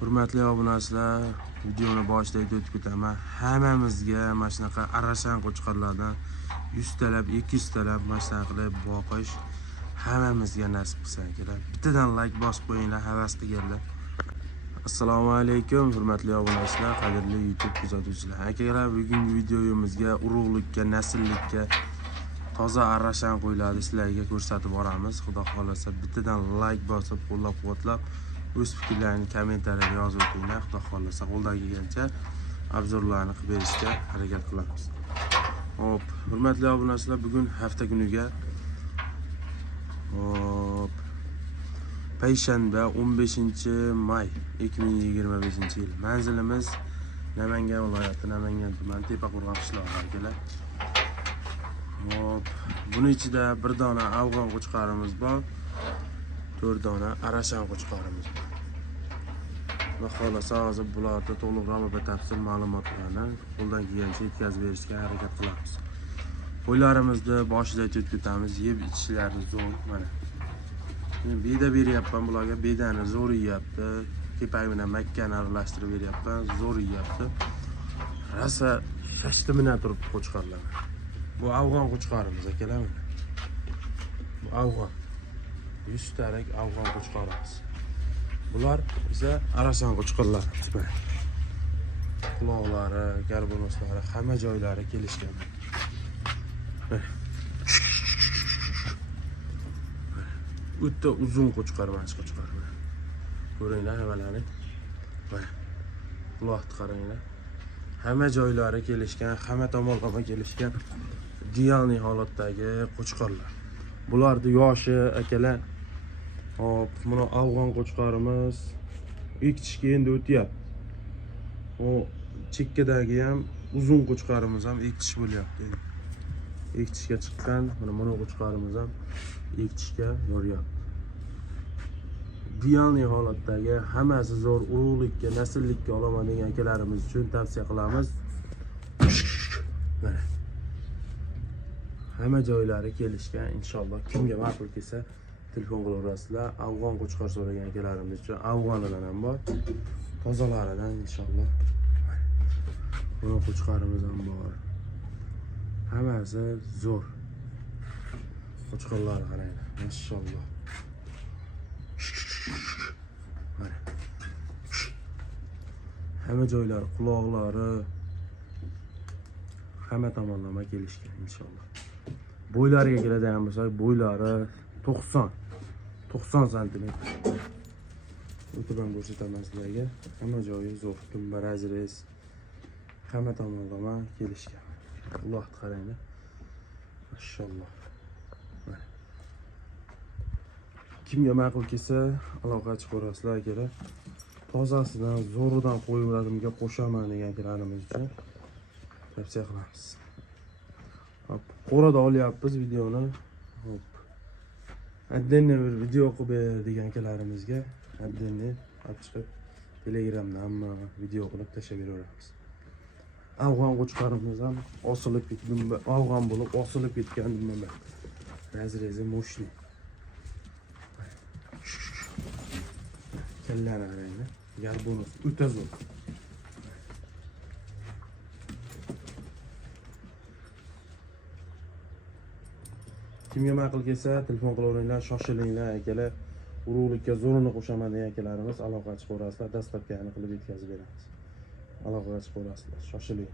Hurmatli obunachilar, videoni boshidan o'tib ketaman. Hammamizga mana shunaqa arashan qo'chqorlardan 100 talab, 200 talab mana shunaqa qilib boqish hammamizga nasib qilsin kerak. Bittadan like bosib qo'yinglar, havas qilganlar. Assalomu alaykum, hurmatli obunachilar, qadrli YouTube kuzatuvchilar. Akalar, bugungi videomizga urug'likka, nasllikka toza arashan qo'yiladi, sizlarga ko'rsatib boramiz. Xudo xolasa bittadan like bosib, qo'llab-quvvatlab o'z fikrlaringizni kommentariyada yozib o'tinglar. Xudo xolasa qo'ldan kelgancha obzorlarni qilib berishga harakat qilamiz. Hop, hurmatli obunachilar, bugun hafta kuniga payshanba 15-may 2025-yil. Manzilimiz Namangan viloyati, Namangan tumani Tepaqo'rg'on qishlog'i akalar. Hop, buning ichida bir dona afg'on qo'chqorimiz bor, 4 dona arashan qo'chqorimiz bor. Xudo xolasa hozir bularda to'liqroq va batafsil ma'lumotlarni qo'ldan kelgancha yetkazib berishga harakat qilamiz. Qo'ylarimizni boshida aytib ketamiz, yeb ichishlari zo'r mana. Men beda beryapman bularga, bedani zo'r yeyapti. Kepak bilan makkani aralashtirib beryapman, zo'r yeyapti. Rasa shashti bilan turib qo'chqorlar. Bu afg'on qo'chqorimiz akalar. Bu afg'on 100 tarak afg'on qo'chqorimiz. Bular esa arashan qo'chqorlar. Quloqlari, garbonoslari, hamma joylari kelishgan. O'ta uzun qo'chqor mana shu qo'chqor. Ko'ringlar hammalari. Mana. Quloqni qaranglar. Hamma joylari kelishgan, hamma tomonlama kelishgan idealniy holatdagi qo'chqorlar. Bularning yoshi akalar. Hop, mana afg'on qo'chqorimiz ilk tishga endi o'tyapti. O chekkadagi ham uzun qo'chqorimiz ham ilk tish bo'lyapti. İlk tishga chiqqan, mana qo'chqorimiz ham ilk tishga boryapti. Idealniy holatdagi, hammasi zo'r urug'likka, nasllikka olaman degan akalarimiz uchun tavsiya qilamiz. Mana. Hamma joylari kelishgan, inshaalloh kimga ma'qul kelsa telefon qilaverasizlar. Afg'on qo'chqor so'ragan akalarimiz uchun afg'onidan ham bor. Tozalaridan inshaalloh. Mana qo'chqorimiz ham bor. Hammasi zo'r. Qo'chqorlar qaranglar, maşallah. Mana. Hamma joylari, quloqlari hamma tomonlama kelishgan inshaalloh. Bo'ylariga keladigan bo'lsak, bo'ylari 90 cm. O'tirib ko'rsataman sizlarga. Hamma joyi zo'r, tumba razrez. Hamma tomonlama kelishgan. Quloqni qaranglar. Maşallah. Kimga ma'qul kelsa, aloqa chiqarasizlar akalar. Tozasidan, zo'ridan qo'yib qo'shaman degan akalarimiz uchun tavsiya qilamiz. Hop, qo'rada olyapmiz videoni. Hop. Addenni bir video qilib ber degan akalarimizga addenni olib chiqib Telegramdan hamma video qilib tashlab beraveramiz. Afg'on qo'chqorimiz ham osilib ketgan, afg'on bo'lib osilib ketgan nima. Razrezi moshni. Kallari qaranglar. Garbonos o'ta zo'r. Kimga ma'qul kelsa telefon qilaveringlar, shoshilinglar akalar. Urug'likka zo'rini qo'shaman degan akalarimiz aloqa chiqarasizlar, dastlabkini qilib yetkazib beramiz. Aloqaga chiqarasizlar, shoshiling.